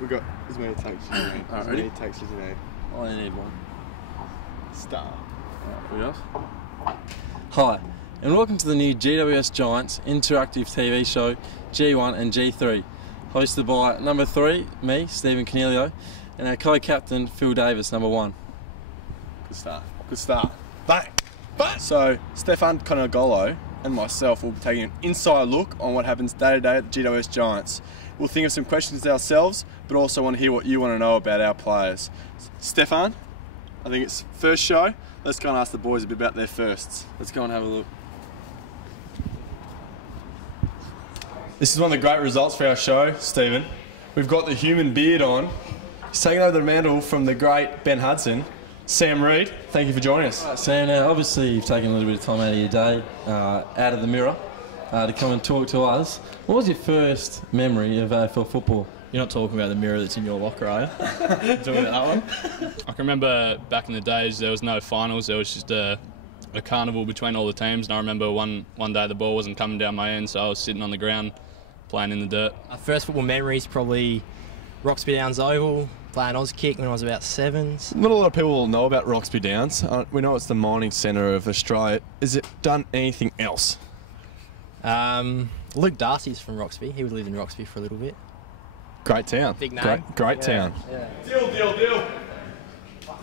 We've got as many takes as you need. Alright, ready? Takes as you need. I only need one. Start. Who else? Hi, and welcome to the new GWS Giants interactive TV show G1 and G3, hosted by number 3, me, Stephen Coniglio, and our co-captain Phil Davis, number 1. Good start. Good start. Bang! Bang! So, Stephen Coniglio and myself will be taking an inside look on what happens day to day at the GWS Giants. We'll think of some questions ourselves, but also want to hear what you want to know about our players. Stefan, I think it's first show. Let's go and ask the boys a bit about their firsts. Let's go and have a look. This is one of the great results for our show, Stephen. We've got the human beard on. He's taking over the mantle from the great Ben Hudson. Sam Reid, thank you for joining us. Right, Sam, now obviously you've taken a little bit of time out of your day, out of the mirror, to come and talk to us. What was your first memory of AFL football? You're not talking about the mirror that's in your locker, are you? Talking about that one? I can remember back in the days there was no finals, there was just a carnival between all the teams, and I remember one day the ball wasn't coming down my end, so I was sitting on the ground playing in the dirt. My first football memory is probably Roxby Downs Oval, playing Auskick when I was about 7. Not a lot of people know about Roxby Downs. We know it's the mining centre of Australia. Has it done anything else? Luke Darcy's from Roxby. He lived in Roxby for a little bit. Great town. Big name. Great town. Yeah. Deal.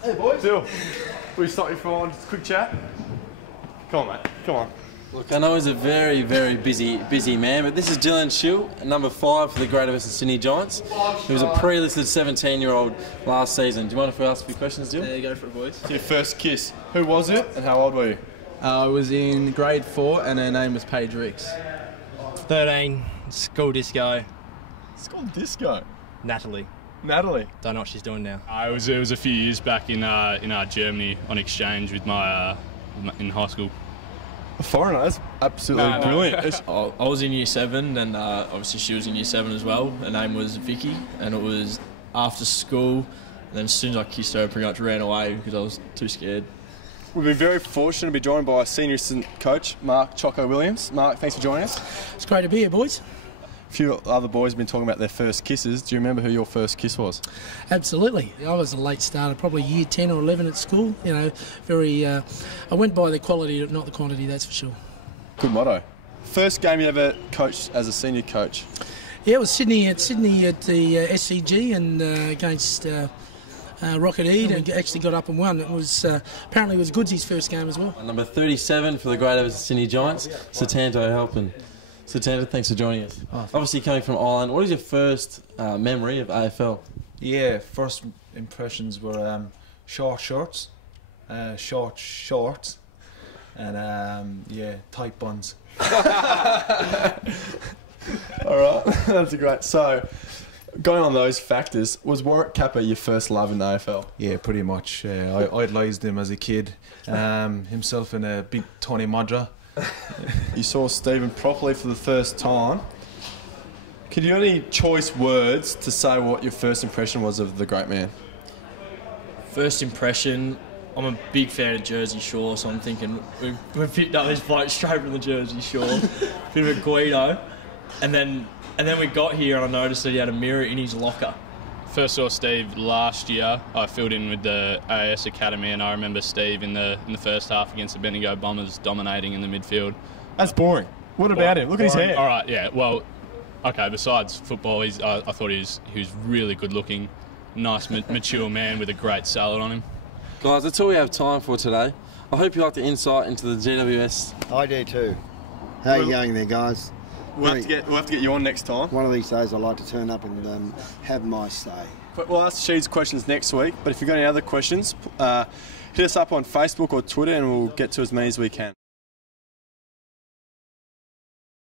Hey, boys. Deal. Will we stop you for just a quick chat? Come on, mate. Come on. Look, I know he's a very, very busy man, but this is Shiel, number 5 for the Greater Western Sydney Giants. He was a pre-listed 17-year-old last season. Do you mind if we ask a few questions, Jill? Yeah, go for it, boys. Your first kiss. Who was it and how old were you? I was in grade 4 and her name was Paige Ricks. 13, school disco. It's called disco. Natalie. Don't know what she's doing now. It was a few years back in Germany on exchange with my in high school. A foreigner, that's absolutely brilliant. I was in year 7, and obviously she was in year 7 as well. Her name was Vicky, and it was after school. And then as soon as I kissed her, I pretty much ran away because I was too scared. We've been very fortunate to be joined by senior assistant coach Mark Choco Williams. Mark, thanks for joining us. It's great to be here, boys. A few other boys have been talking about their first kisses. Do you remember who your first kiss was? Absolutely. I was a late starter, probably year 10 or 11 at school. You know, I went by the quality, not the quantity, that's for sure. Good motto. First game you ever coached as a senior coach? Yeah, it was Sydney at the SCG and against Rocket Eid, and actually got up and won. It was apparently it was Goodsy's first game as well. Number 37 for the Greater Western Sydney Giants, Satanto Halpin. Satanto, thanks for joining us. Obviously coming from Ireland, what is your first memory of AFL? Yeah, first impressions were short shorts, and yeah, tight buns. Alright, that's great. So, going on those factors, was Warwick Kappa your first love in the AFL? Yeah, pretty much. I idolised him as a kid. Himself and a big Tony Madra. You saw Stephen properly for the first time. Could you have any choice words to say what your first impression was of the great man? First impression, I'm a big fan of Jersey Shore, so I'm thinking we've picked up this bloke straight from the Jersey Shore. Bit of a Guido. And then we got here and I noticed that he had a mirror in his locker. First saw Steve last year. I filled in with the AS Academy, and I remember Steve in the first half against the Bendigo Bombers dominating in the midfield. That's boring. What about him? Look at his hair. All right, yeah. Well, okay. Besides football, I thought he was really good looking, nice, mature man with a great salad on him. Guys, that's all we have time for today. I hope you like the insight into the GWS. I do too. How are you going there, guys? We'll have to get you on next time. One of these days I'd like to turn up and have my say. But we'll ask Sheed's questions next week, but if you've got any other questions, hit us up on Facebook or Twitter and we'll get to as many as we can.